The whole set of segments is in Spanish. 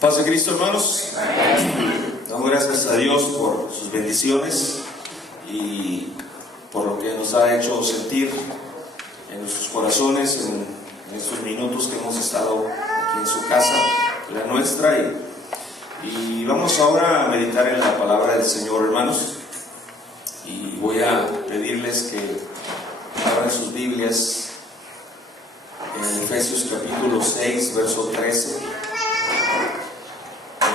Paz de Cristo, hermanos. Damos gracias a Dios por sus bendiciones y por lo que nos ha hecho sentir en nuestros corazones en estos minutos que hemos estado aquí en su casa, la nuestra, y vamos ahora a meditar en la palabra del Señor, hermanos, y voy a pedirles que abran sus Biblias en Efesios capítulo 6, verso 13.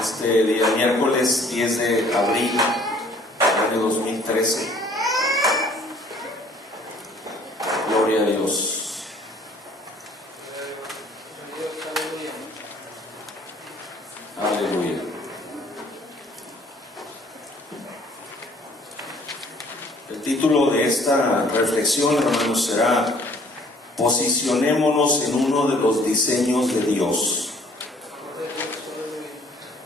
Este día miércoles 10 de abril del año 2013. Gloria a Dios. Aleluya. El título de esta reflexión, hermanos, será: posicionémonos en uno de los diseños de Dios.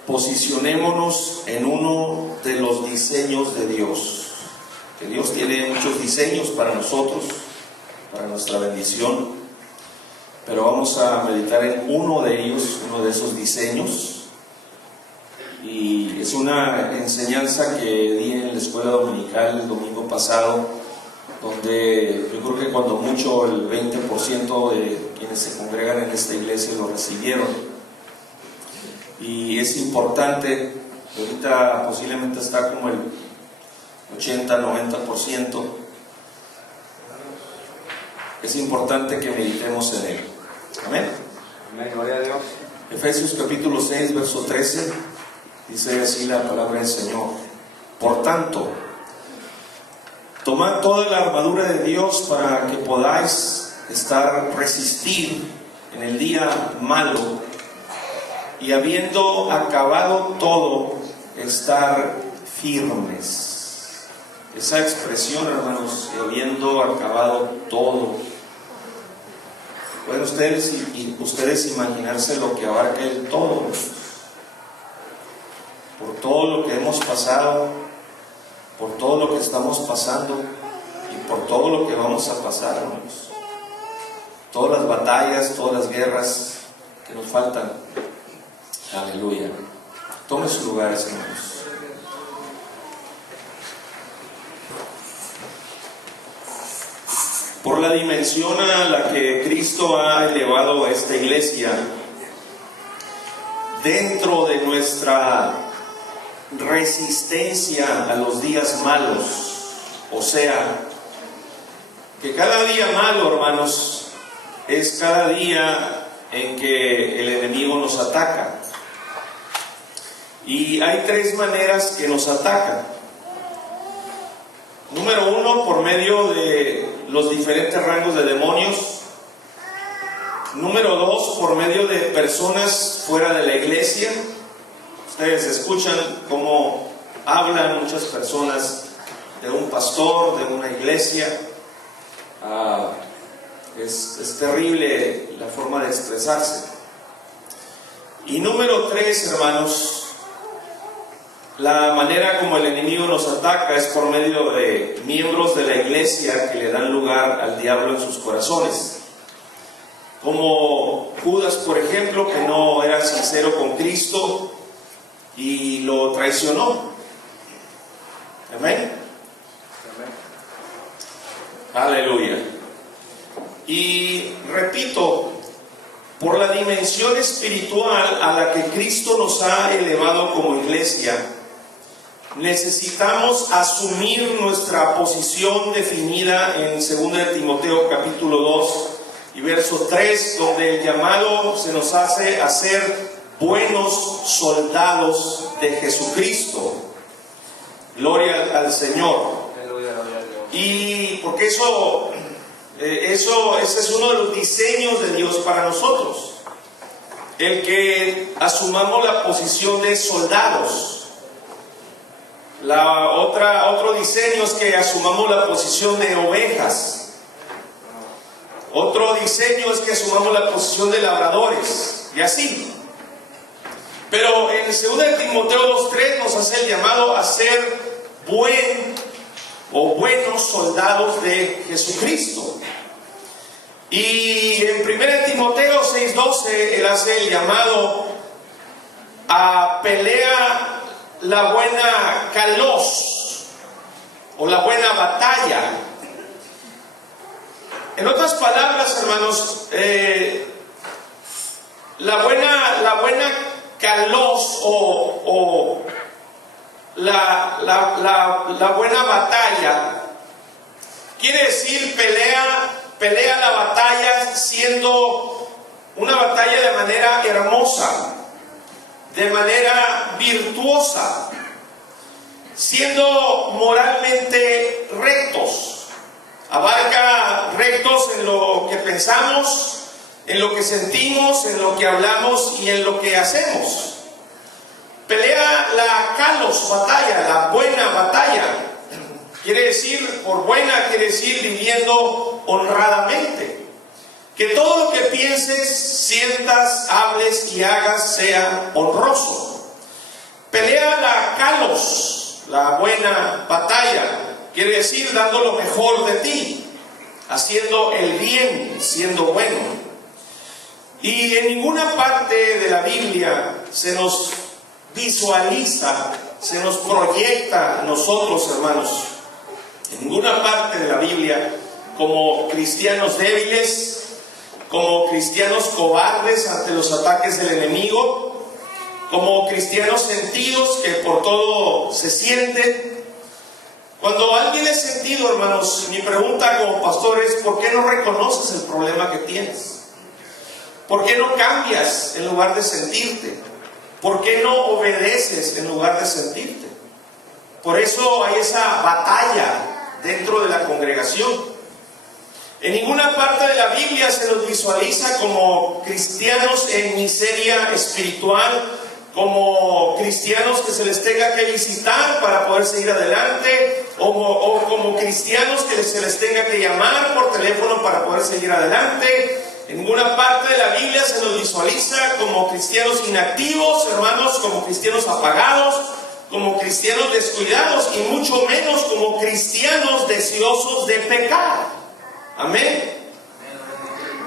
Posicionémonos en uno de los diseños de Dios. Que Dios tiene muchos diseños para nosotros, para nuestra bendición, pero vamos a meditar en uno de ellos, uno de esos diseños. Y es una enseñanza que di en la escuela dominical el domingo pasado, donde yo creo que cuando mucho el 20% de quienes se congregan en esta iglesia lo recibieron. Y es importante, ahorita posiblemente está como el 80-90%, es importante que meditemos en él. Amén. Amén, gloria a Dios. Efesios capítulo 6, verso 13, dice así la palabra del Señor: por tanto, tomad toda la armadura de Dios para que podáis resistir en el día malo, y habiendo acabado todo, estar firmes. Esa expresión, hermanos, habiendo acabado todo, pueden ustedes imaginarse lo que abarca el todo, por todo lo que hemos pasado, por todo lo que estamos pasando y por todo lo que vamos a pasar, hermanos. Todas las batallas, todas las guerras que nos faltan. Aleluya. Tomen sus lugares, hermanos. Por la dimensión a la que Cristo ha elevado a esta iglesia, dentro de nuestra resistencia a los días malos, o sea, que cada día malo, hermanos, es cada día en que el enemigo nos ataca. Y hay tres maneras que nos atacan. Número uno, por medio de los diferentes rangos de demonios. Número dos, por medio de personas fuera de la iglesia. Ustedes escuchan cómo hablan muchas personas de un pastor, de una iglesia. Es terrible la forma de expresarse. Y número tres, hermanos, la manera como el enemigo nos ataca es por medio de miembros de la iglesia que le dan lugar al diablo en sus corazones. Como Judas, por ejemplo, que no era sincero con Cristo y lo traicionó. Amén. Aleluya. Y repito, por la dimensión espiritual a la que Cristo nos ha elevado como iglesia, necesitamos asumir nuestra posición definida en 2 de Timoteo capítulo 2 y verso 3, donde el llamado se nos hace a ser buenos soldados de Jesucristo. Gloria al Señor. Y porque ese es uno de los diseños de Dios para nosotros, el que asumamos la posición de soldados. Otro diseño es que asumamos la posición de ovejas. Otro diseño es que asumamos la posición de labradores, y así. Pero en 2 de Timoteo 2:3 nos hace el llamado a ser buenos soldados de Jesucristo. Y en 1 Timoteo 6:12 él hace el llamado pelea la buena kalos o la buena batalla. En otras palabras, hermanos, la buena kalos o la buena batalla quiere decir pelea la batalla siendo una batalla de manera hermosa, de manera virtuosa, siendo moralmente rectos. Abarca rectos en lo que pensamos, en lo que sentimos, en lo que hablamos y en lo que hacemos. Pelea la kalos batalla, la buena batalla. Quiere decir, por buena, quiere decir viviendo honradamente. Que todo lo que pienses, sientas, hables y hagas sea honroso. Pelea la kalos, la buena batalla. Quiere decir dando lo mejor de ti, haciendo el bien, siendo bueno. Y en ninguna parte de la Biblia se nos visualiza, se nos proyecta a nosotros, hermanos, en ninguna parte de la Biblia como cristianos débiles, como cristianos cobardes ante los ataques del enemigo, como cristianos sentidos que por todo se sienten. Cuando alguien es sentido, hermanos, mi pregunta como pastor es: ¿por qué no reconoces el problema que tienes? ¿Por qué no cambias en lugar de sentirte? ¿Por qué no obedeces en lugar de sentirte? Por eso hay esa batalla dentro de la congregación. En ninguna parte de la Biblia se nos visualiza como cristianos en miseria espiritual, como cristianos que se les tenga que visitar para poder seguir adelante, o como cristianos que se les tenga que llamar por teléfono para poder seguir adelante. En ninguna parte de la Biblia se nos visualiza como cristianos inactivos, hermanos, como cristianos apagados, como cristianos descuidados y mucho menos como cristianos deseosos de pecar. Amén.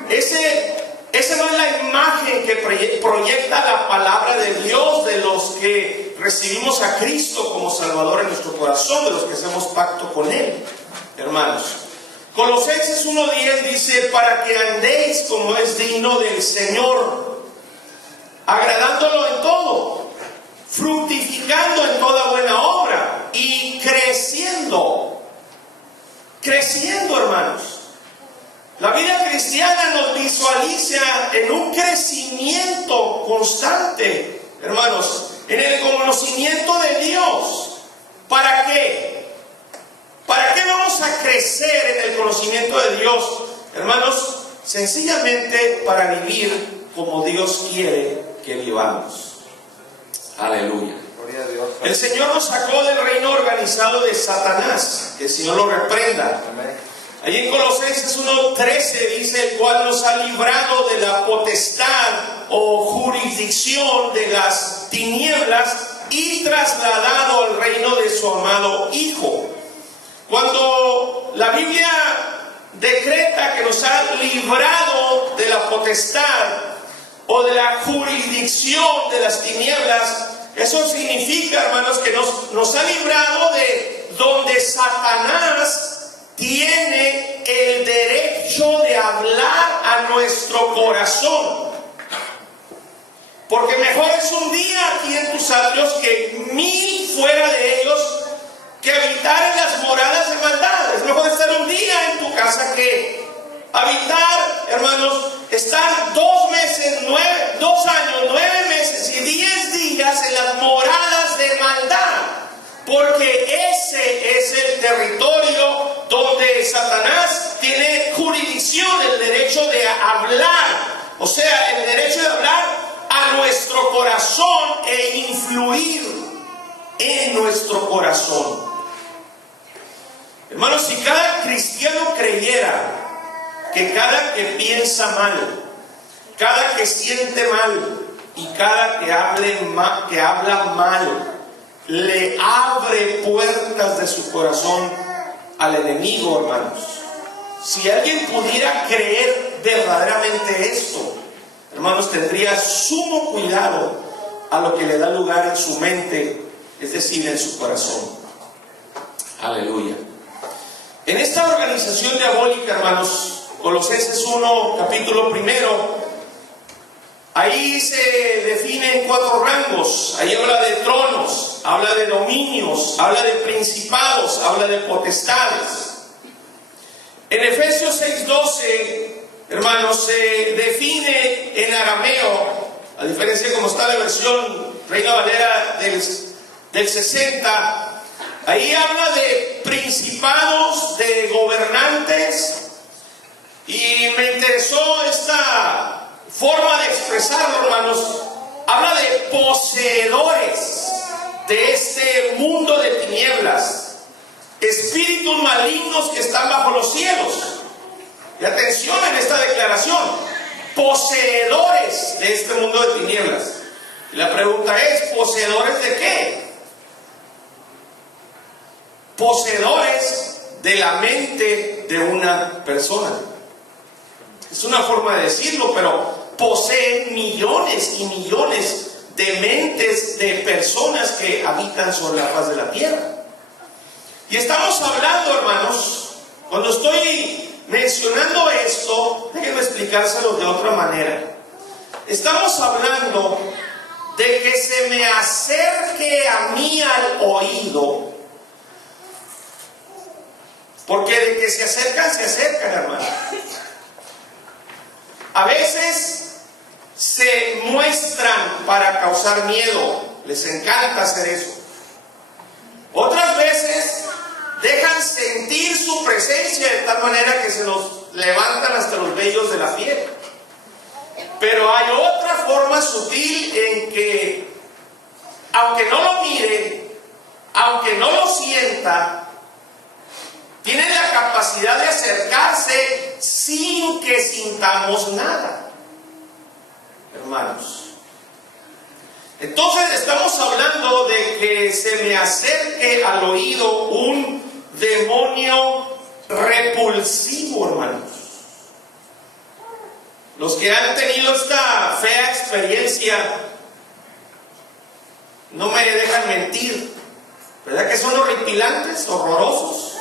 Esa no es la imagen que proyecta la palabra de Dios de los que recibimos a Cristo como Salvador en nuestro corazón, de los que hacemos pacto con Él, hermanos. Colosenses 1:10 dice: para que andéis como es digno del Señor, agradándolo en todo, fructificando en toda buena obra y creciendo, hermanos. La vida cristiana nos visualiza en un crecimiento constante, hermanos, en el conocimiento de Dios. ¿Para qué? ¿Para qué vamos a crecer en el conocimiento de Dios, hermanos? Sencillamente para vivir como Dios quiere que vivamos. Aleluya. Gloria a Dios. El Señor nos sacó del reino organizado de Satanás, que el Señor lo reprenda. Amén. Allí en Colosenses 1:13 dice: el cual nos ha librado de la potestad o jurisdicción de las tinieblas y trasladado al reino de su amado Hijo. Cuando la Biblia decreta que nos ha librado de la potestad o de la jurisdicción de las tinieblas, eso significa, hermanos, que nos ha librado de donde Satanás tiene el derecho de hablar a nuestro corazón. Porque mejor es un día aquí en tus atrios que 1000 fuera de ellos, que habitar en las moradas de maldad. Es mejor estar un día en tu casa que habitar, hermanos, estar 2 meses, 2 años, 9 meses y 10 días en las moradas de maldad. Porque ese es el territorio donde Satanás tiene jurisdicción, el derecho de hablar, o sea, el derecho de hablar a nuestro corazón e influir en nuestro corazón. Hermanos, si cada cristiano creyera que cada que piensa mal, cada que siente mal y cada que habla mal, le abre puertas de su corazón al enemigo, hermanos. Si alguien pudiera creer verdaderamente esto, hermanos, tendría sumo cuidado a lo que le da lugar en su mente, es decir, en su corazón. Aleluya. En esta organización diabólica, hermanos, Colosenses 1, capítulo 1, ahí se definen 4 rangos. Ahí habla de tronos, habla de dominios, habla de principados, habla de potestades. En Efesios 6:12, hermanos, se define en arameo, a diferencia de como está la versión Reina Valera del 60, ahí habla de principados, de gobernantes, y me interesó esta forma de expresarlo, hermanos. Habla de poseedores de este mundo de tinieblas, espíritus malignos que están bajo los cielos. Y atención en esta declaración: poseedores de este mundo de tinieblas. Y la pregunta es: ¿poseedores de qué? Poseedores de la mente de una persona. Es una forma de decirlo, pero poseen millones y millones de mentes de personas que habitan sobre la faz de la tierra. Y estamos hablando, hermanos, cuando estoy mencionando esto, déjenme explicárselo de otra manera. Estamos hablando de que se me acerque a mí al oído, porque de que se acercan, hermanos. A veces se muestran para causar miedo, les encanta hacer eso. Otras veces dejan sentir su presencia de tal manera que se nos levantan hasta los vellos de la piel. Pero hay otra forma sutil en que, aunque no lo mire, aunque no lo sienta, tienen la capacidad de acercarse sin que sintamos nada, hermanos. Entonces estamos hablando de que se me acerque al oído un demonio repulsivo, hermanos. Los que han tenido esta fea experiencia no me dejan mentir, ¿verdad que son horripilantes, horrorosos?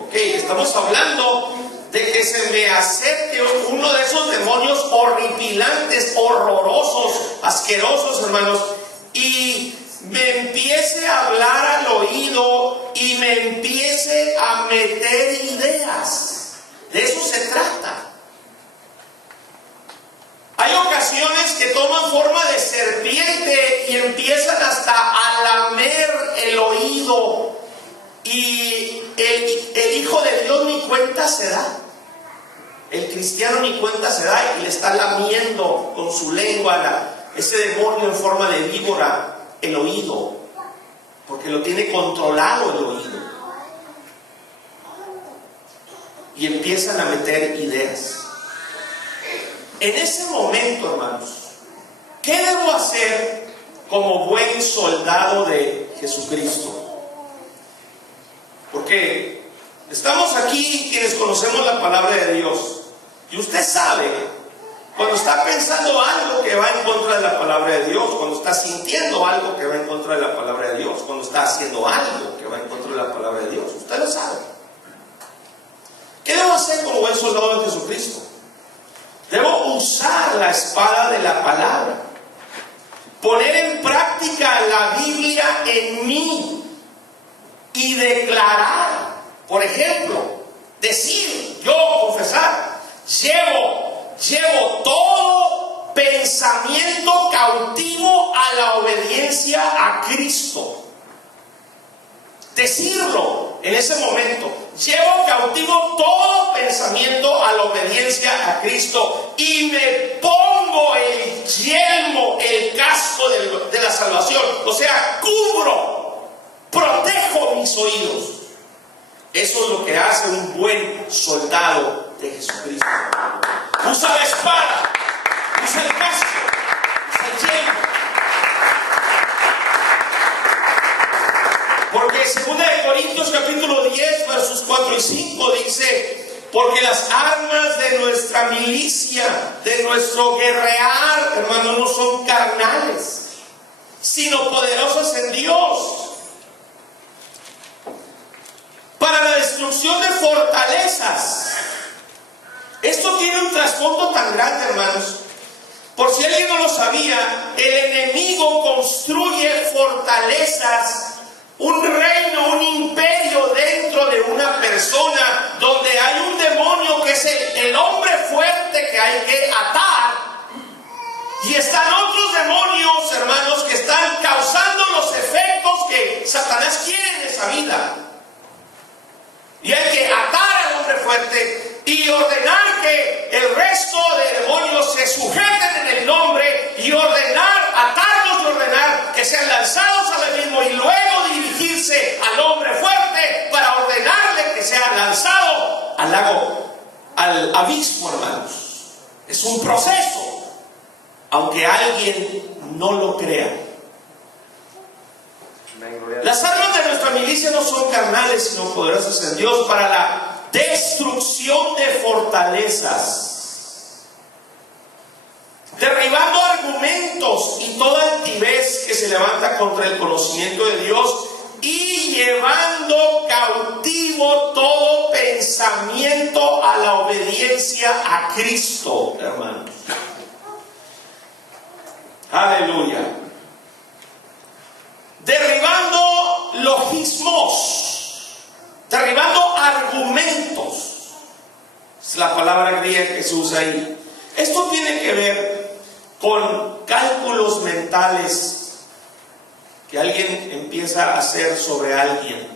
Ok, estamos hablando de que se me acerque uno de esos demonios horripilantes, horrorosos, asquerosos, hermanos, y me empiece a hablar al oído y me empiece a meter ideas. De eso se trata. Hay ocasiones que toman forma de serpiente y empiezan hasta a lamer el oído, y el hijo de Dios ni cuenta se da. El cristiano ni cuenta se da y le está lamiendo con su lengua ese demonio en forma de víbora el oído, porque lo tiene controlado el oído. Y empiezan a meter ideas. En ese momento, hermanos, ¿qué debo hacer como buen soldado de Jesucristo? Porque estamos aquí quienes conocemos la palabra de Dios. Y usted sabe cuando está pensando algo que va en contra de la palabra de Dios, cuando está sintiendo algo que va en contra de la palabra de Dios, cuando está haciendo algo que va en contra de la palabra de Dios. Usted lo sabe. ¿Qué debo hacer como buen soldado de Jesucristo? Debo usar la espada de la palabra, poner en práctica la Biblia en mí y declarar, por ejemplo, decir, yo confesar, llevo todo pensamiento cautivo a la obediencia a Cristo. Decirlo en ese momento: llevo cautivo todo pensamiento a la obediencia a Cristo y me pongo el yelmo, el casco de la salvación. O sea, cubro, protejo mis oídos. Eso es lo que hace un buen soldado de Jesucristo. Usa la espada, usa el casco, usa el yelmo. Porque 2 Corintios capítulo 10 versos 4 y 5 dice: porque las armas de nuestra milicia, de nuestro guerrear, hermanos, no son carnales, sino poderosas en Dios para la destrucción de fortalezas. Esto tiene un trasfondo tan grande, hermanos. Por si alguien no lo sabía, el enemigo construye fortalezas, un reino, un imperio dentro de una persona, donde hay un demonio que es el hombre fuerte que hay que atar, y están otros demonios, hermanos, que están causando los efectos que Satanás quiere en esa vida. Y hay que atar al hombre fuerte y ordenar que el resto de demonios se sujeten en el nombre, y ordenar, atarlos y ordenar que sean lanzados al abismo, y luego dirigirse al hombre fuerte para ordenarle que sea lanzado al lago, al abismo, hermanos. Es un proceso, aunque alguien no lo crea. Las armas de nuestra milicia no son carnales, sino poderosas en Dios para la destrucción de fortalezas, derribando argumentos y toda altivez que se levanta contra el conocimiento de Dios, y llevando cautivo todo pensamiento a la obediencia a Cristo, hermanos. Aleluya. Derribando logismos, derribando argumentos. Es la palabra griega que se usa ahí. Esto tiene que ver con cálculos mentales que alguien empieza a hacer sobre alguien.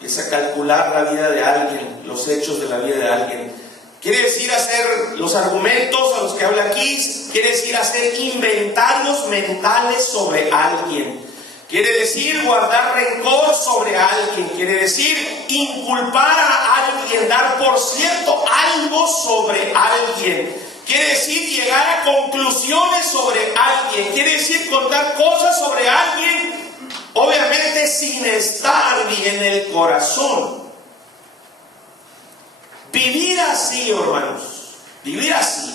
Empieza a calcular la vida de alguien, los hechos de la vida de alguien. Quiere decir hacer los argumentos a los que habla aquí, quiere decir hacer inventarios mentales sobre alguien. Quiere decir guardar rencor sobre alguien. Quiere decir inculpar a alguien, dar por cierto algo sobre alguien. Quiere decir llegar a conclusiones sobre alguien. Quiere decir contar cosas sobre alguien, obviamente sin estar bien en el corazón. Vivir así, hermanos, vivir así,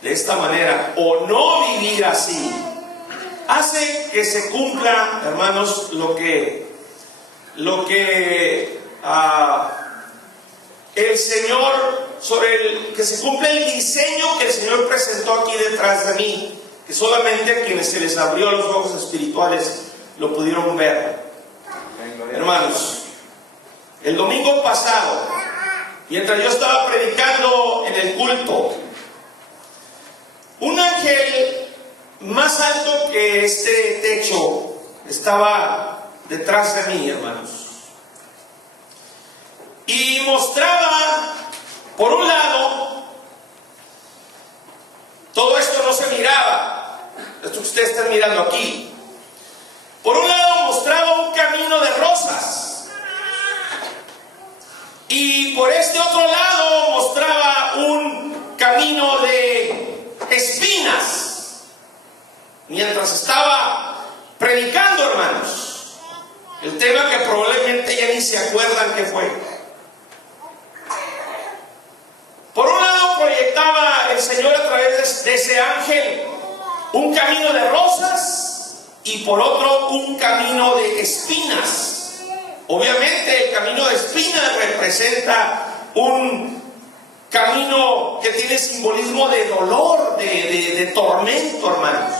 de esta manera, o no vivir así, hace que se cumpla, hermanos, lo que el Señor, que se cumpla el diseño que el Señor presentó aquí detrás de mí, que solamente a quienes se les abrió los ojos espirituales lo pudieron ver. Hermanos, el domingo pasado, mientras yo estaba predicando en el culto, un ángel más alto que este techo estaba detrás de mí, hermanos, y mostraba, por un lado, todo esto no se miraba, esto que ustedes están mirando aquí. Por un lado mostraba un camino de rosas, y por este otro lado mostraba un camino de espinas. Mientras estaba predicando, hermanos, el tema que probablemente ya ni se acuerdan qué fue. Por un lado proyectaba el Señor a través de ese ángel un camino de rosas, y por otro un camino de espinas. Obviamente el camino de espinas representa un camino que tiene simbolismo de dolor, de tormento, hermanos.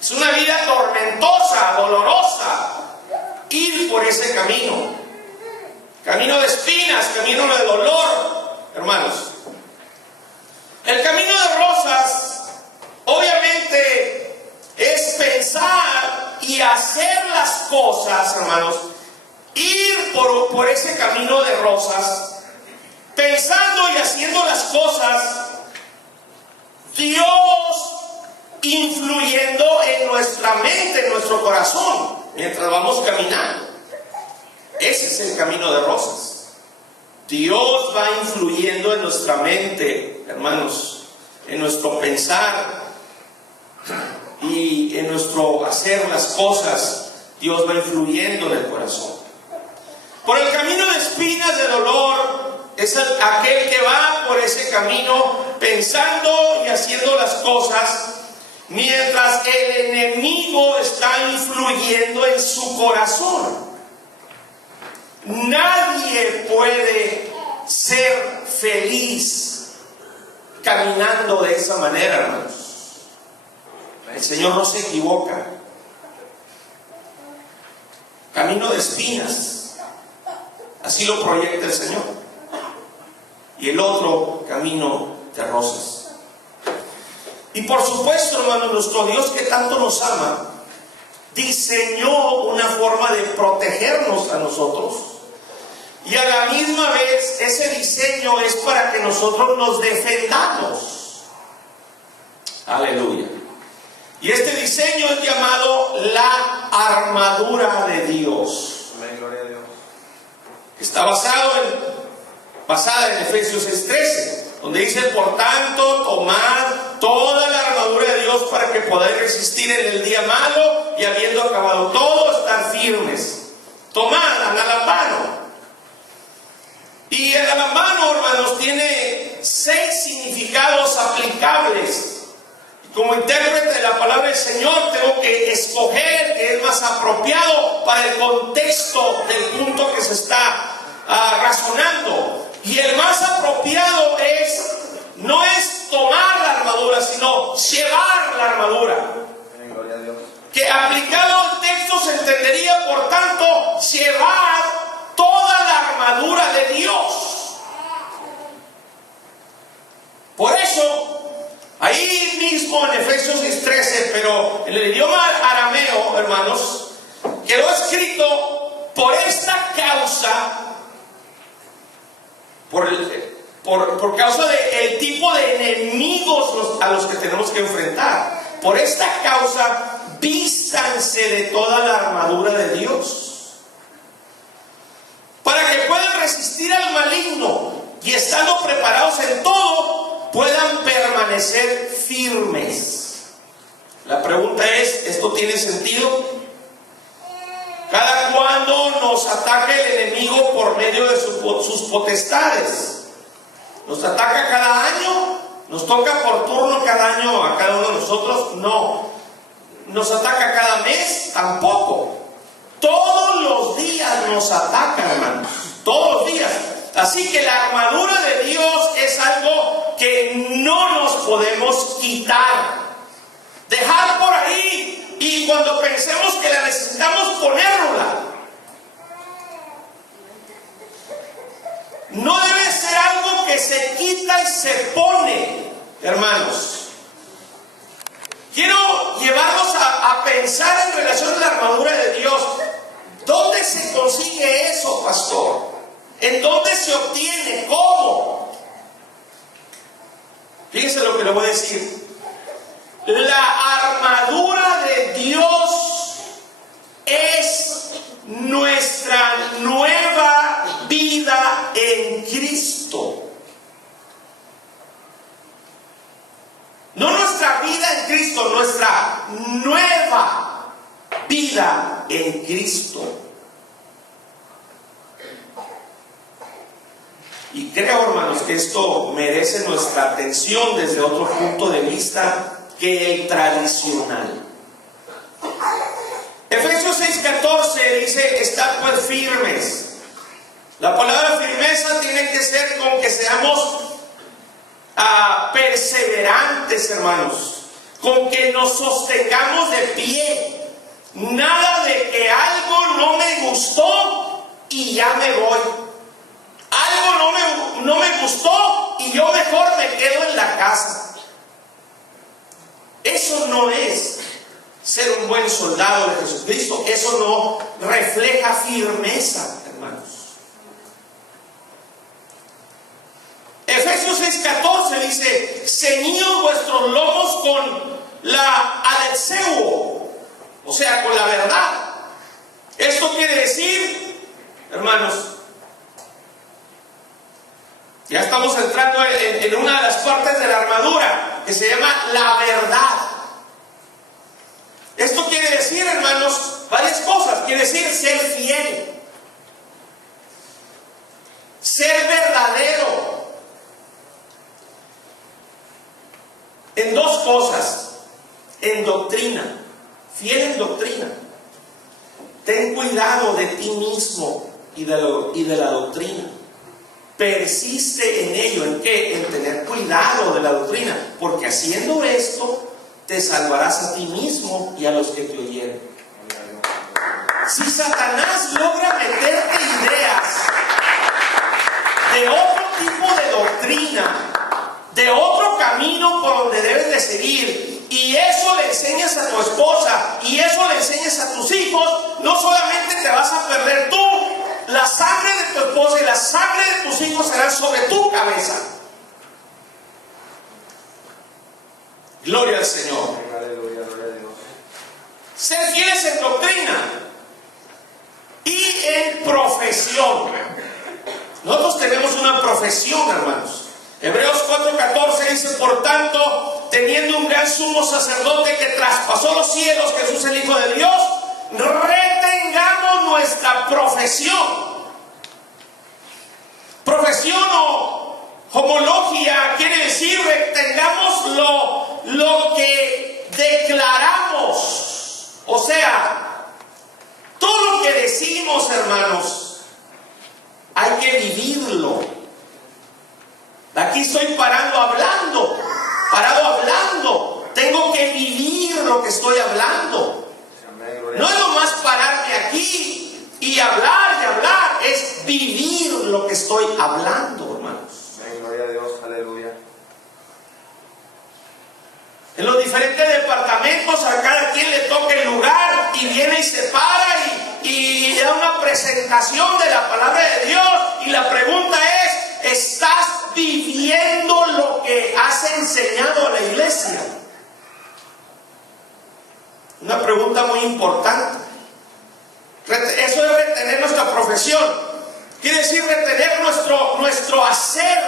Es una vida tormentosa, dolorosa, ir por ese camino. Camino de espinas, camino de dolor, hermanos. El camino de rosas, obviamente, es pensar y hacer las cosas, hermanos, ir por ese camino de rosas, pensando y haciendo las cosas, Dios influyendo en nuestra mente, en nuestro corazón, mientras vamos caminando. Ese es el camino de rosas. Dios va influyendo en nuestra mente, hermanos, en nuestro pensar y en nuestro hacer las cosas. Dios va influyendo en el corazón. Por el camino de espinas, de dolor, es aquel que va por ese camino pensando y haciendo las cosas mientras el enemigo está influyendo en su corazón. Nadie puede ser feliz caminando de esa manera, hermanos. El Señor no se equivoca. Camino de espinas, así lo proyecta el Señor. Y el otro camino de rosas. Y por supuesto, hermanos, nuestro Dios que tanto nos ama diseñó una forma de protegernos a nosotros, y a la misma vez ese diseño es para que nosotros nos defendamos. Aleluya. Y este diseño es llamado la armadura de Dios. Amén, gloria a Dios. Está basada en Efesios 6:13, donde dice: por tanto, tomad toda la armadura de Dios para que podáis resistir en el día malo, y habiendo acabado todo, estar firmes. Tomad, alambano. Y el alambano, hermanos, tiene 6 significados aplicables. Como intérprete de la palabra del Señor, tengo que escoger que es más apropiado para el contexto del punto que se está razonando. Y el más apropiado no es tomar la armadura, sino llevar la armadura. Gloria a Dios. Que aplicado al texto se entendería, por tanto, llevar toda la armadura de Dios. Por eso, ahí mismo en Efesios 6:13, pero en el idioma arameo, hermanos, quedó escrito: por esta causa, por causa del tipo de enemigos a los que tenemos que enfrentar. Por esta causa, vístanse de toda la armadura de Dios, para que puedan resistir al maligno, y estando preparados en todo, puedan permanecer firmes. La pregunta es: ¿esto tiene sentido? Cada cuando nos ataca el enemigo por medio de sus potestades. ¿Nos ataca cada año? ¿Nos toca por turno cada año a cada uno de nosotros? No. ¿Nos ataca cada mes? Tampoco. Todos los días nos ataca, hermanos. Todos los días. Así que la armadura de Dios es algo que no nos podemos quitar, dejar por ahí, y cuando pensemos que la necesitamos, ponérnosla. No debe ser algo que se quita y se pone, hermanos. Quiero llevarlos a pensar en relación a la armadura de Dios. ¿Dónde se consigue eso, pastor? ¿En dónde se obtiene? ¿Cómo? Fíjense lo que le voy a decir. La armadura de Dios es nuestra nueva vida en Cristo. No nuestra vida en Cristo, nuestra nueva vida en Cristo. Y creo, hermanos, que esto merece nuestra atención desde otro punto de vista que el tradicional. Efesios 6:14 dice: estad pues firmes. La palabra firmeza tiene que ser con que seamos perseverantes, hermanos, con que nos sostengamos de pie. Nada de que algo no me gustó y ya me voy. Algo no me gustó y yo mejor me quedo en la casa. Eso no es ser un buen soldado de Jesucristo. Eso no refleja firmeza, hermanos. Efesios 6:14 dice: ceñidos vuestros lomos con la alexeuo, o sea, con la verdad. Esto quiere decir, hermanos, ya estamos entrando en una de las partes de la armadura que se llama la verdad. Esto quiere decir, hermanos, varias cosas. Quiere decir ser fiel, ser verdadero, en dos cosas: en doctrina, fiel en doctrina. Ten cuidado de ti mismo y de la doctrina. Persiste en ello. ¿En qué? En tener cuidado de la doctrina, porque haciendo esto te salvarás a ti mismo y a los que te oyeren. Si Satanás logra meterte ideas de otro tipo de doctrina, de otro camino por donde debes de seguir, y eso le enseñas a tu esposa, y eso le enseñas a tus hijos, no solamente te vas a perder tú, la sangre de tu esposa y la sangre de tus hijos serán sobre tu cabeza. Gloria al Señor. Ser fieles en doctrina y en profesión. Nosotros tenemos una profesión, hermanos. Hebreos 4:14 dice: por tanto, teniendo un gran sumo sacerdote que traspasó los cielos, Jesús el Hijo de Dios, retengamos nuestra profesión. Profesión o homologia quiere decir retengamos lo que declaramos. O sea, todo lo que decimos, hermanos, hay que vivirlo. Aquí estoy parado hablando. Tengo que vivir lo que estoy hablando. No es nomás pararme aquí y hablar, es vivir lo que estoy hablando, hermanos. Gloria a Dios, aleluya. En los diferentes departamentos a cada quien le toca el lugar y viene y se para y da una presentación de la palabra de Dios, y la pregunta es: ¿estás viviendo lo que has enseñado a la iglesia? Una pregunta muy importante. Eso es retener nuestra profesión. Quiere decir retener nuestro hacer,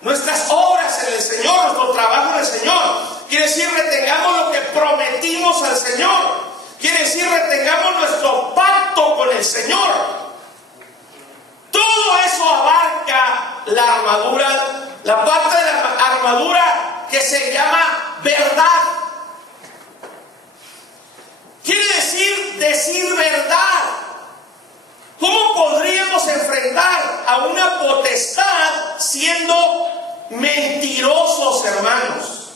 nuestras obras en el Señor, nuestro trabajo en el Señor. Quiere decir retengamos lo que prometimos al Señor. Quiere decir retengamos nuestro pacto con el Señor. Todo eso abarca la armadura, la parte de la armadura que se llama verdad. Quiere decir verdad. ¿Cómo podríamos enfrentar a una potestad siendo mentirosos, hermanos?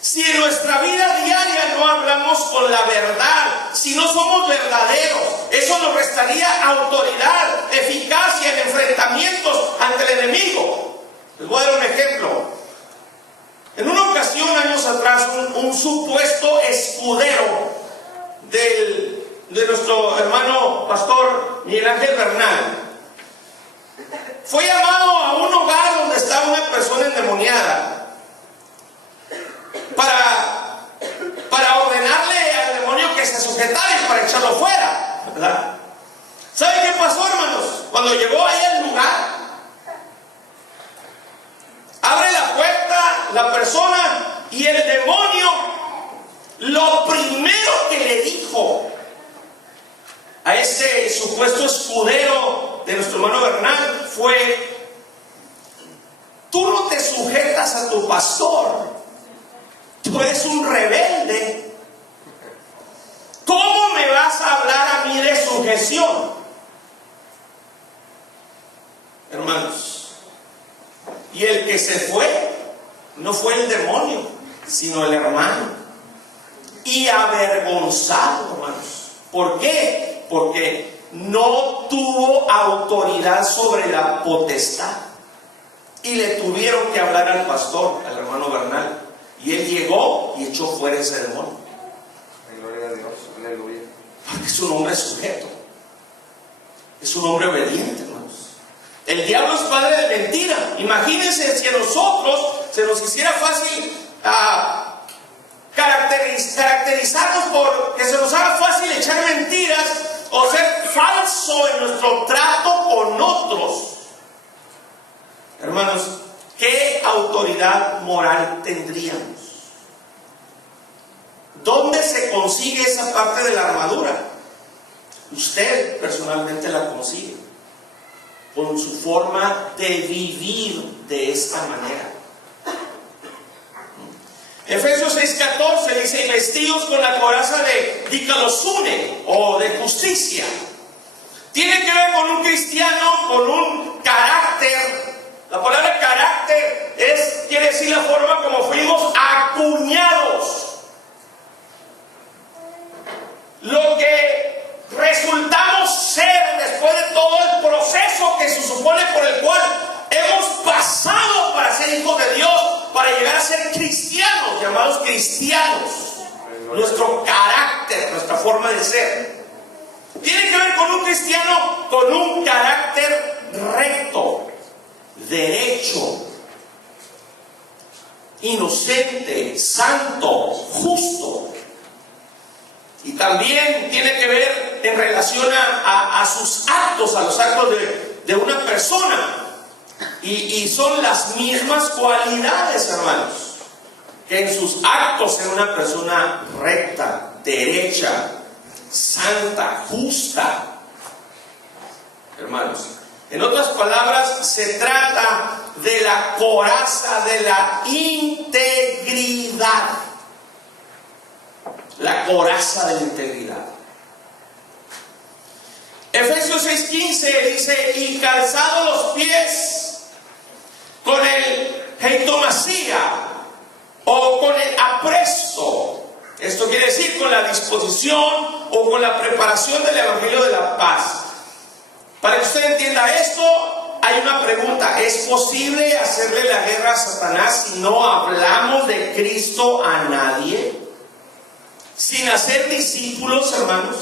Si en nuestra vida diaria no hablamos con la verdad, si no somos verdaderos, eso nos restaría autoridad, eficacia en enfrentamientos ante el enemigo. Les voy a dar un ejemplo. En una ocasión, años atrás, un supuesto escudero de nuestro hermano pastor Miguel Ángel Bernal fue llamado a un hogar donde estaba una persona endemoniada para ordenarle al demonio que se sujetara y para echarlo fuera, ¿verdad? ¿Saben qué pasó, hermanos? Cuando llegó ahí al lugar, abre la puerta la persona y el demonio, lo primero que le dijo a ese supuesto escudero de nuestro hermano Bernal fue: tú no te sujetas a tu pastor, tú eres un rebelde. ¿Cómo me vas a hablar a mí de sujeción? Hermanos, y el que se fue no fue el demonio, sino el hermano. Y avergonzado, hermanos. ¿Por qué? Porque no tuvo autoridad sobre la potestad. Y le tuvieron que hablar al pastor, al hermano Bernal. Y él llegó y echó fuera ese demonio. Gloria a Dios, aleluya. Porque es un hombre sujeto. Es un hombre obediente, hermanos. El diablo es padre de mentira. Imagínense si a nosotros se nos hiciera fácil caracterizarnos por que se nos haga fácil echar mentiras o ser falso en nuestro trato con otros. Hermanos, ¿qué autoridad moral tendríamos? ¿Dónde se consigue esa parte de la armadura? Usted personalmente la consigue con su forma de vivir de esta manera. Efesios 6:14 dice: y vestidos con la coraza de dicalosune o de justicia. Tiene que ver con un cristiano, con un carácter. La palabra carácter quiere decir la forma como fuimos acuñados. Lo que resultamos ser después de todo el proceso que se supone por el cual hemos pasado para ser hijos de Dios, para llegar a ser cristianos, llamados cristianos. Nuestro carácter, nuestra forma de ser. Tiene que ver con un cristiano con un carácter recto, derecho, inocente, santo, justo. Y también tiene que ver en relación a sus actos, a los actos de una persona. Y son las mismas cualidades, hermanos, que en sus actos en una persona recta, derecha, santa, justa. Hermanos, en otras palabras, se trata de la coraza de la integridad. La coraza de la integridad. Efesios 6:15 dice: y calzados los pies con el heitomasía o con el apresto. Esto quiere decir con la disposición o con la preparación del Evangelio de la paz. Para que usted entienda esto, hay una pregunta: ¿es posible hacerle la guerra a Satanás si no hablamos de Cristo a nadie? Sin hacer discípulos, hermanos.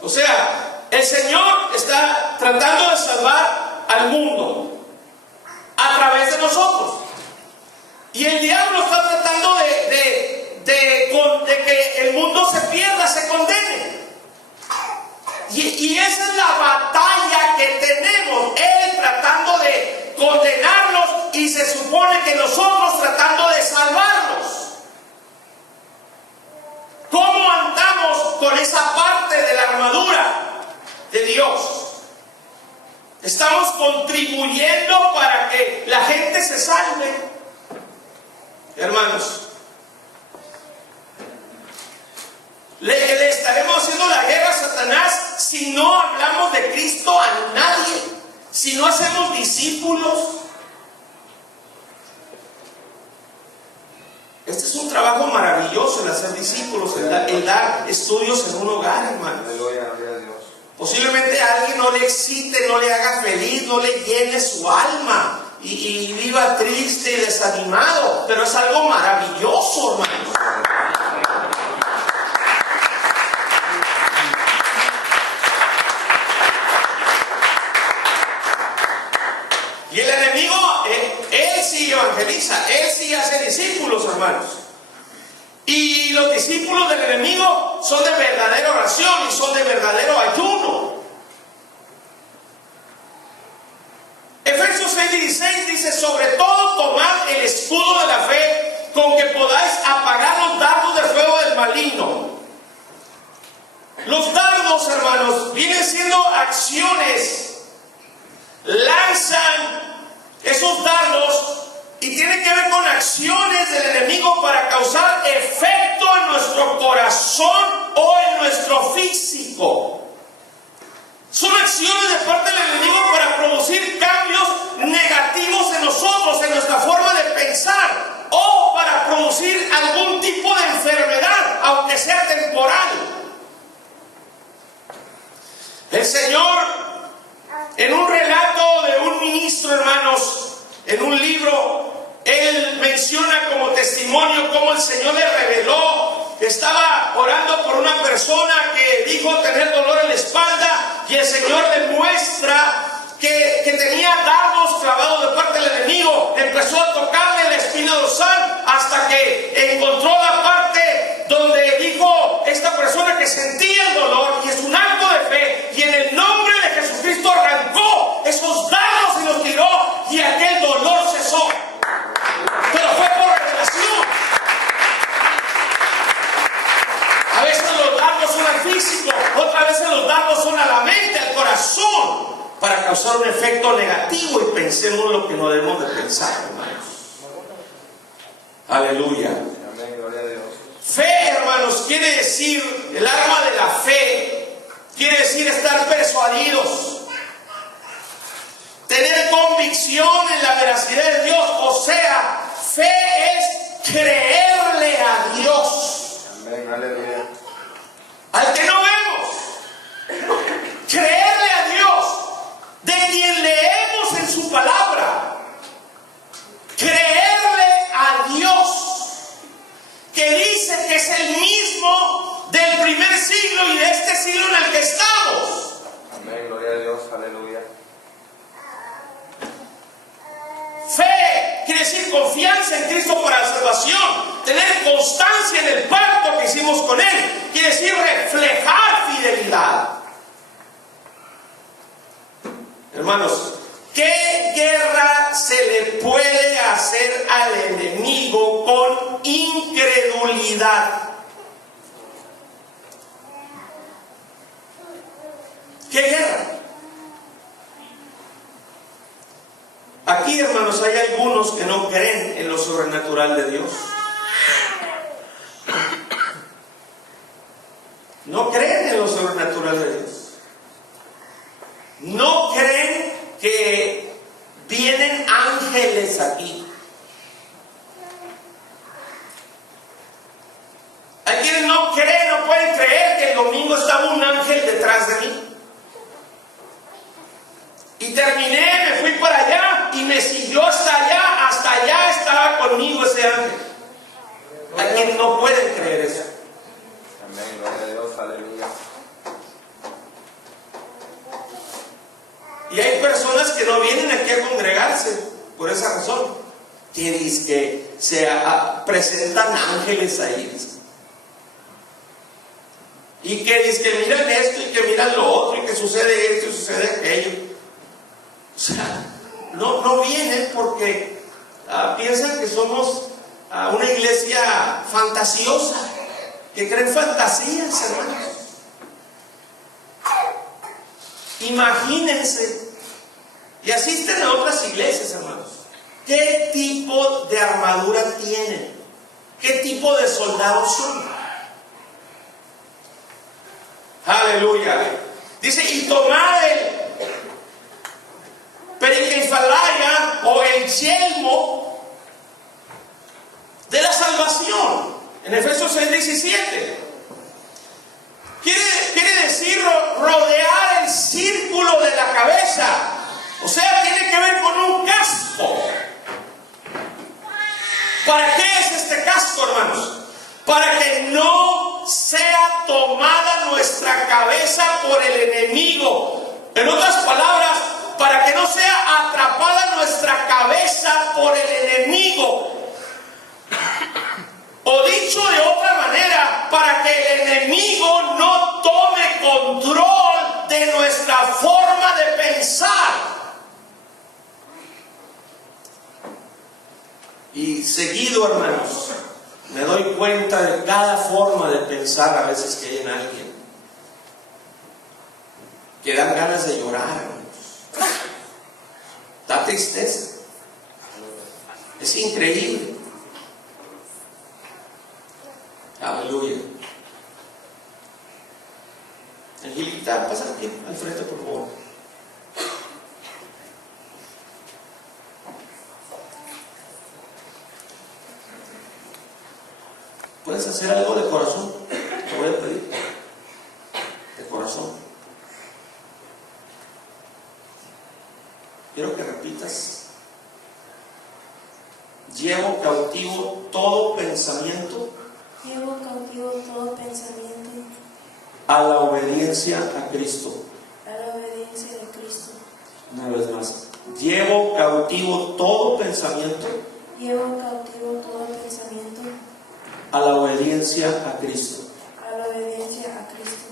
O sea, el Señor está tratando de salvar al mundo a través de nosotros. Y el diablo está tratando de que el mundo se pierda, se condene. Y esa es la batalla que tenemos. Él tratando de condenarnos y se supone que nosotros tratando de salvarnos. ¿Cómo andamos con esa parte de la armadura de Dios? ¿Estamos contribuyendo para que la gente se salve? Hermanos, ¿le estaremos haciendo la guerra a Satanás si no hablamos de Cristo a nadie? Si no hacemos discípulos. Este es un trabajo maravilloso, el hacer discípulos, el dar estudios en un hogar, hermanos. Posiblemente a alguien no le excite, no le haga feliz, no le llene su alma y viva triste y desanimado, pero es algo maravilloso, hermanos. Y el enemigo, él sí evangeliza, él sí hace discípulos, hermanos. Y los discípulos del enemigo son de verdadera oración y son de verdadero ayuno. Efesios 6:16 dice: sobre todo tomad el escudo de la fe, con que podáis apagar los dardos de fuego del maligno. Los dardos, hermanos, vienen siendo acciones, lanzan esos dardos y tiene que ver con acciones del enemigo para causar efecto en nuestro corazón o en nuestro físico. Son acciones de parte del enemigo para producir cambios negativos en nosotros, en nuestra forma de pensar, o para producir algún tipo de enfermedad, aunque sea temporal. El Señor, en un relato de un ministro, hermanos, en un libro, él menciona como testimonio cómo el Señor le reveló. Estaba orando por una persona que dijo tener dolor en la espalda, y el Señor le muestra que tenía dardos clavados de parte del enemigo. Empezó a tocarle la espina dorsal hasta que encontró la parte donde dijo esta persona que sentía el dolor, y es un acto de fe, y en el nombre de Jesucristo arrancó esos dardos y los tiró, y aquel dolor cesó. Pero fue por revelación. A veces los dardos son al físico, otras veces los dardos son a la mente, al corazón, para causar causar un efecto negativo y pensemos lo que no debemos de pensar, hermanos. Aleluya. Amén, gloria a Dios. Fe, hermanos, quiere decir, el arma de la fe, quiere decir estar persuadidos, tener convicción en la veracidad de Dios. O sea, fe es creerle a Dios. Amén, aleluya. Al que no vemos, creerle a Dios, de quien leemos en su palabra, creerle a Dios, que dice que es el mismo del primer siglo y de este siglo en el que estamos. Amén, gloria a Dios, aleluya. Fe quiere decir confianza en Cristo para la salvación, tener constancia en el pacto que hicimos con Él, quiere decir reflejar fidelidad. Hermanos, ¿qué guerra se le puede hacer al enemigo con incredulidad? ¿Qué guerra? Aquí, hermanos, hay algunos que no creen en lo sobrenatural de Dios. No creen en lo sobrenatural de Dios. No creen que vienen ángeles aquí. Hay quienes no creen, no pueden creer que el domingo estaba un ángel detrás de mí. Y terminé, me fui para allá y me siguió hasta allá estaba conmigo ese ángel. Hay quienes no pueden creer eso. Amén, gloria a Dios, aleluya. Y hay personas que no vienen aquí a congregarse por esa razón. Que dicen que se presentan ángeles ahí. Y que dicen que miran esto y que miran lo otro y que sucede esto y sucede aquello. O sea, no vienen porque piensan que somos una iglesia fantasiosa, que creen fantasías, hermanos. Imagínense, y asisten a otras iglesias, hermanos. ¿Qué tipo de armadura tienen? ¿Qué tipo de soldados son? Aleluya. Dice, y tomad el periquefalaya o el yelmo de la salvación. En Efesios 6:17. Quiere decir rodear el círculo de la cabeza. O sea, tiene que ver con un casco. ¿Para qué es este casco, hermanos? Para que no sea tomada nuestra cabeza por el enemigo. En otras palabras, para que no sea atrapada nuestra cabeza por el enemigo. O dicho de otra manera, para que el enemigo no tome control de nuestra forma de pensar. Y seguido, hermanos, me doy cuenta de cada forma de pensar a veces que hay en alguien, que dan ganas de llorar, hermanos. Da tristeza. Es increíble. Aleluya. Angelita, pasa aquí al frente, por favor. ¿Puedes hacer algo de corazón? Te voy a pedir. De corazón. Quiero que repitas. Llevo cautivo todo pensamiento. Llevo cautivo todo pensamiento A la obediencia a Cristo. a la obediencia de Cristo. Una vez más. Llevo cautivo todo pensamiento. Llevo cautivo todo pensamiento A la obediencia a Cristo. a la obediencia a Cristo.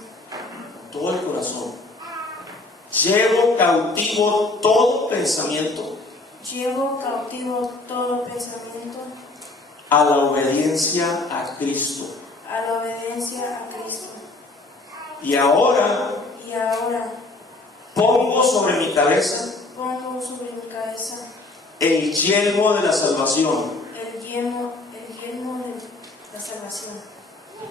Todo el corazón. Llevo cautivo todo pensamiento. Llevo cautivo todo pensamiento A la obediencia a Cristo. a la obediencia a Cristo. Y ahora Y ahora pongo sobre mi cabeza pongo sobre mi cabeza el yelmo de la salvación. el yelmo de la salvación.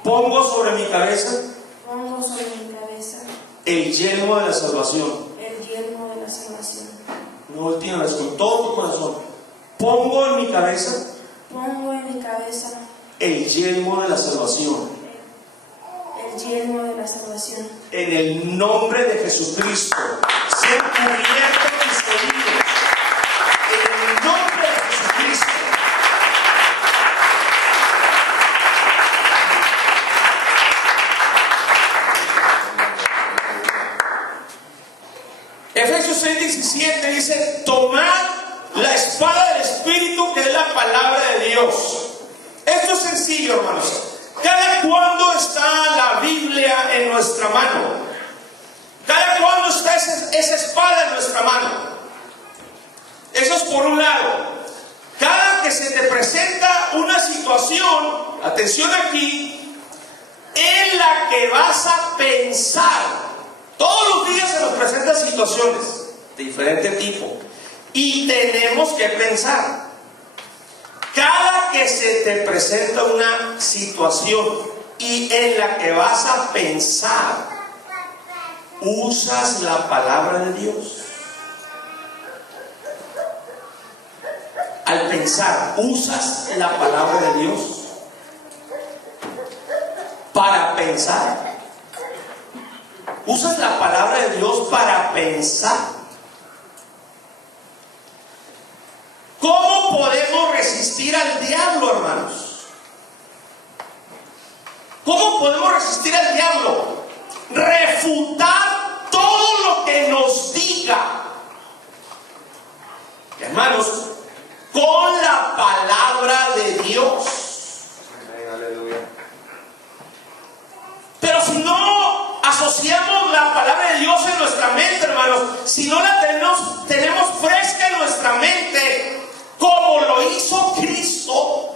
Pongo sobre mi cabeza Pongo sobre mi cabeza el yelmo de la salvación. el yelmo de la salvación. No voltees con todo tu corazón. Pongo en mi cabeza Pongo en mi cabeza el yelmo de la salvación. el yelmo de la salvación. En el nombre de Jesucristo, sean cubiertos mis oídos. En el nombre de Jesucristo. Efesios 6:17 dice: tomad la espada del Espíritu, que es la palabra de Dios. Esto es sencillo, hermanos. ¿Cada cuándo está la Biblia en nuestra mano? ¿Cada cuándo está esa espada en nuestra mano? Eso es por un lado. Cada que se te presenta una situación, atención aquí, en la que vas a pensar. Todos los días se nos presentan situaciones de diferente tipo y tenemos que pensar. Cada que se te presenta una situación y en la que vas a pensar, usas la palabra de Dios. Al pensar, usas la palabra de Dios para pensar. Usas la palabra de Dios para pensar. ¿Cómo podemos resistir al diablo, hermanos? ¿Cómo podemos resistir al diablo? Refutar todo lo que nos diga, hermanos, con la palabra de Dios. Amén, aleluya. Pero si no asociamos la palabra de Dios en nuestra mente, hermanos, si no la tenemos fresca en nuestra mente, como lo hizo Cristo,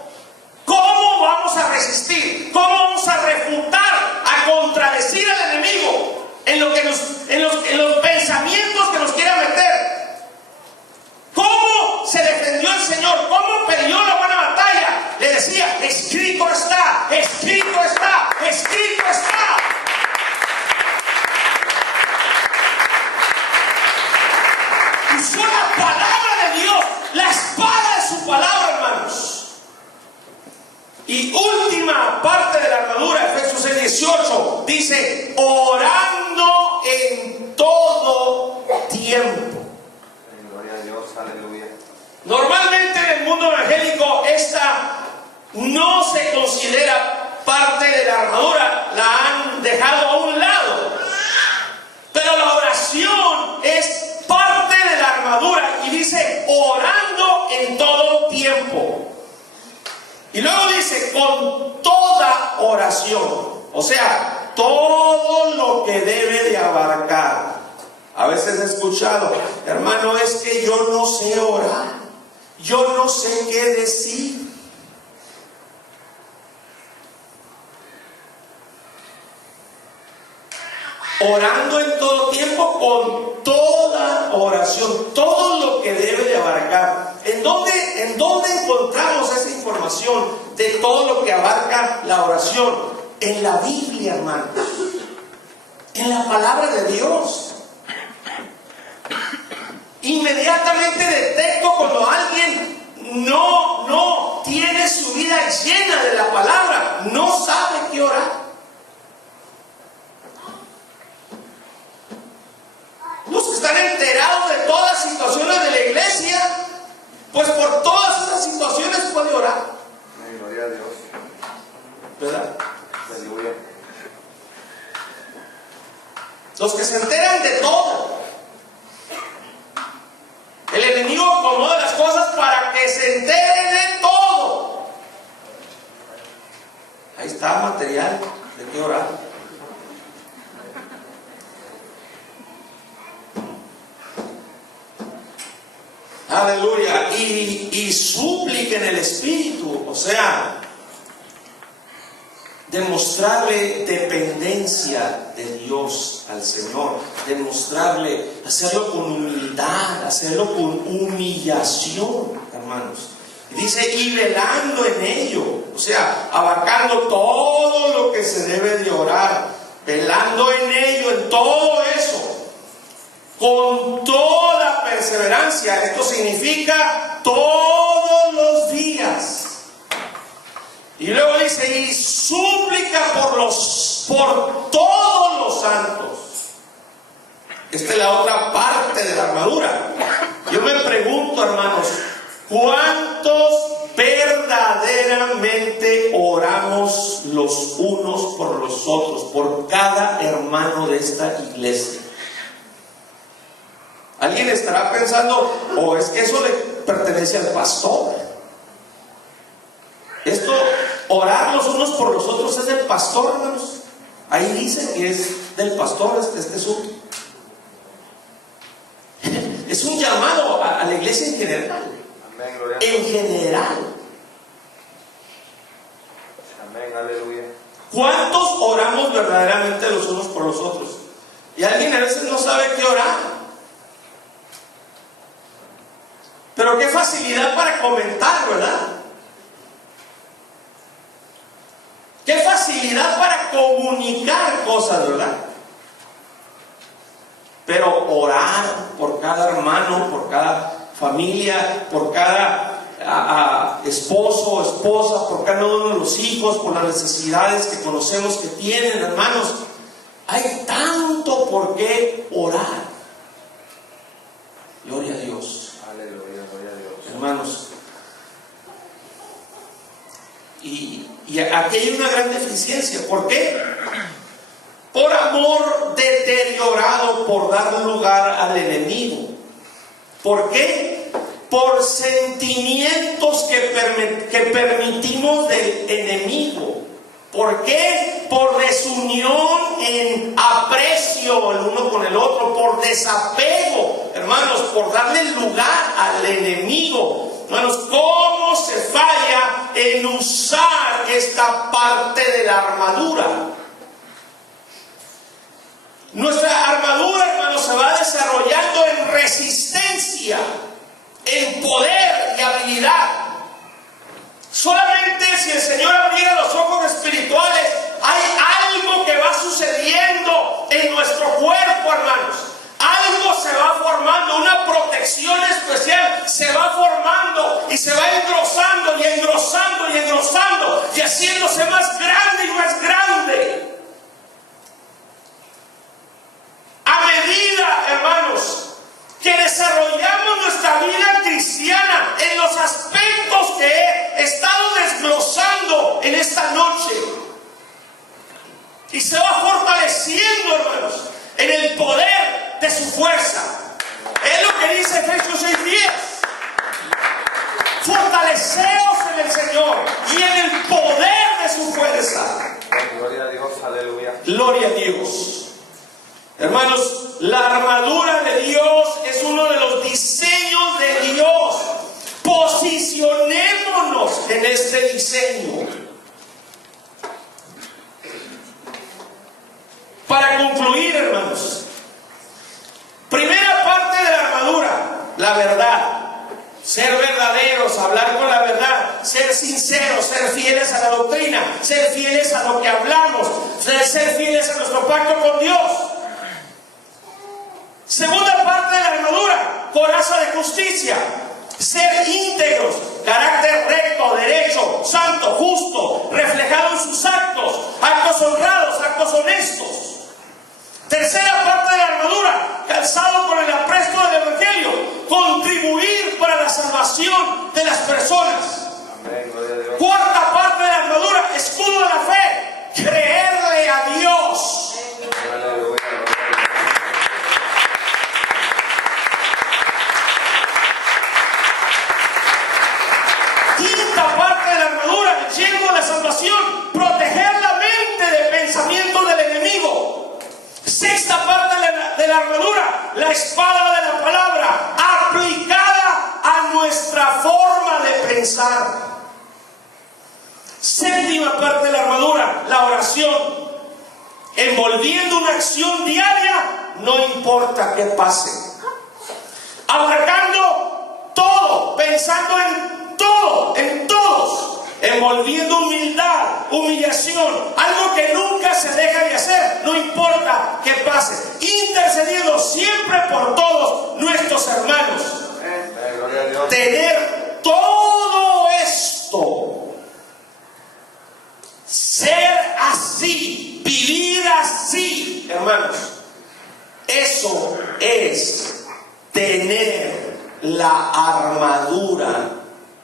¿cómo vamos a resistir? ¿Cómo vamos a refutar, a contradecir al enemigo en los pensamientos que nos quiera meter? ¿Cómo se defendió el Señor? ¿Cómo peleó la buena batalla? Le decía: escrito está, escrito está, escrito está. Usó la palabra de Dios, la espada de su palabra, hermanos. Y última parte de la armadura, Efesios 6:18, dice: orando en todo tiempo. Gloria a Dios, aleluya. Normalmente en el mundo evangélico esta no se considera parte de la armadura, la han dejado a un lado. Pero la oración es parte de la armadura y dice: orando en todo tiempo. Y luego dice: con toda oración. O sea, todo lo que debe de abarcar. A veces he escuchado: hermano, es que yo no sé orar, yo no sé qué decir. Orando en todo tiempo, con toda oración, todo lo que debe de abarcar. ¿En dónde encontramos esa información de todo lo que abarca la oración? En la Biblia, hermanos, en la palabra de Dios. Inmediatamente detecto cuando alguien no tiene su vida llena de la palabra, no sabe qué orar. Los que están enterados de todas las situaciones de la iglesia, pues por todas esas situaciones puede orar. Amén, gloria a Dios. ¿Verdad? Aleluya. Los que se enteran de todo. El enemigo acomoda las cosas para que se entere de todo. Ahí está material de qué orar. Aleluya. Y supliquen el Espíritu. O sea, de demostrarle dependencia de Dios al Señor, demostrarle, hacerlo con humildad, hacerlo con humillación, hermanos. Y dice, y velando en ello, o sea, abarcando todo lo que se debe de orar, velando en ello, en todo eso, con toda perseverancia. Esto significa todos los días. Y luego dice, y súplica por todos los santos. Esta es la otra parte de la armadura. Yo me pregunto, hermanos, ¿cuántos verdaderamente oramos los unos por los otros, por cada hermano de esta iglesia? Alguien estará pensando, es que eso le pertenece al pastor. Esto, orar los unos por los otros, es del pastor, hermanos. Ahí dice que es del pastor este asunto. Es un llamado a la iglesia en general. Amén, gloria a En Dios. general. Amén, aleluya. ¿Cuántos oramos verdaderamente los unos por los otros? Y alguien a veces no sabe qué orar. Pero qué facilidad para comentar, ¿verdad? Qué facilidad para comunicar cosas, ¿verdad? Pero orar por cada hermano, por cada familia, por cada esposo o esposa, por cada uno de los hijos, por las necesidades que conocemos que tienen, hermanos. Hay tanto por qué orar. Gloria a Dios. Aleluya, gloria a Dios. Hermanos, y aquí hay una gran deficiencia. ¿Por qué? Por amor deteriorado, por dar lugar al enemigo. ¿Por qué? Por sentimientos que permitimos del enemigo. ¿Por qué? Por desunión en aprecio el uno con el otro, por desapego, hermanos, por darle lugar al enemigo. Hermanos, ¿cómo se falla en usar esta parte de la armadura? Nuestra armadura, hermanos, se va desarrollando en resistencia, en poder y habilidad. Solamente si el Señor abriera los ojos espirituales, hay algo que va sucediendo en nuestro cuerpo, hermanos. Algo se va formando, una protección especial se va formando y se va engrosando y engrosando y engrosando y haciéndose más grande y más grande. A medida, hermanos, que desarrollamos nuestra vida cristiana en los aspectos que he estado desglosando en esta noche, y se va fortaleciendo, hermanos, en el poder de su fuerza. Es lo que dice Efesios 6:10. Fortaleceos en el Señor y en el poder de su fuerza. Gloria a Dios, aleluya. Gloria a Dios. Hermanos, la armadura de Dios es uno de los diseños de Dios. Posicionémonos en este diseño. Para concluir, hermanos, primera parte de la armadura, la verdad. Ser verdaderos, hablar con la verdad, ser sinceros, ser fieles a la doctrina, ser fieles a lo que hablamos, ser fieles a nuestro pacto con Dios. Segunda parte de la armadura, coraza de justicia, ser íntegros, carácter recto, derecho, santo, justo, reflejado en sus actos, actos honrados, actos honestos. Tercera parte de la armadura, calzado con el apresto del Evangelio, contribuir para la salvación de las personas. Amén, gloria a Dios. Cuarta parte de la armadura, escudo de la fe, creerle a Dios. Aleluya. Quinta parte de la armadura, el yelmo de la salvación, proteger la mente de pensamientos del enemigo. Sexta parte de la armadura, la espada de la palabra, aplicada a nuestra forma de pensar. Séptima parte de la armadura, la oración, envolviendo una acción diaria, no importa qué pase, abarcando todo, pensando en todo, en todos, envolviendo humildad, humillación, algo que nunca se deja de hacer, no importa qué pase, intercediendo siempre por todos nuestros hermanos. Gloria a Dios. Tener todo esto, ser así, vivir así, hermanos, eso es tener la armadura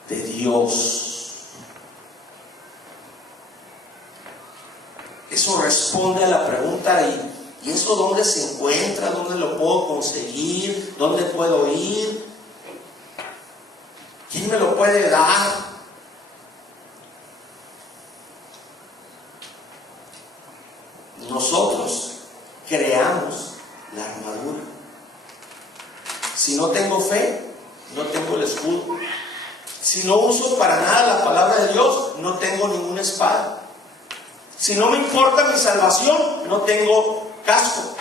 de Dios. Eso responde a la pregunta, ¿y eso dónde se encuentra? ¿Dónde lo puedo conseguir? ¿Dónde puedo ir? ¿Quién me lo puede dar? Nosotros creamos la armadura. Si no tengo fe, no tengo el escudo. Si no uso para nada la palabra de Dios, no tengo ninguna espada. Si no me importa mi salvación, no tengo casco.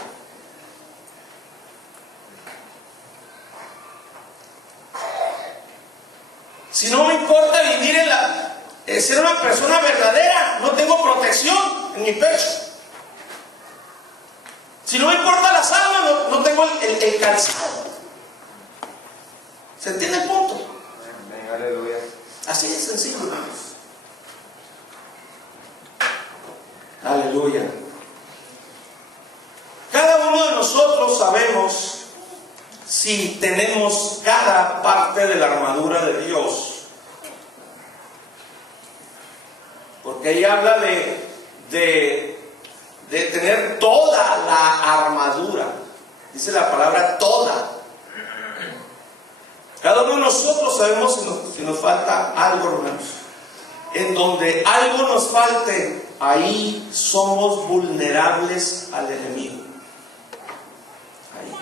Si no me importa vivir ser una persona verdadera, no tengo protección en mi pecho. Si no me importa las almas, no tengo el calzado. ¿Se entiende el punto? Amén, aleluya. Así de sencillo, hermanos. Aleluya. Cada uno de nosotros sabemos si tenemos cada parte de la armadura de Dios. Porque ahí habla de tener toda la armadura. Dice la palabra toda. Cada uno de nosotros sabemos si nos falta algo, hermanos. En donde algo nos falte, ahí somos vulnerables al enemigo. Ahí.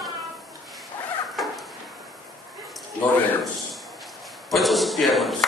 Gloria a Dios. Puestos sus pies, hermanos.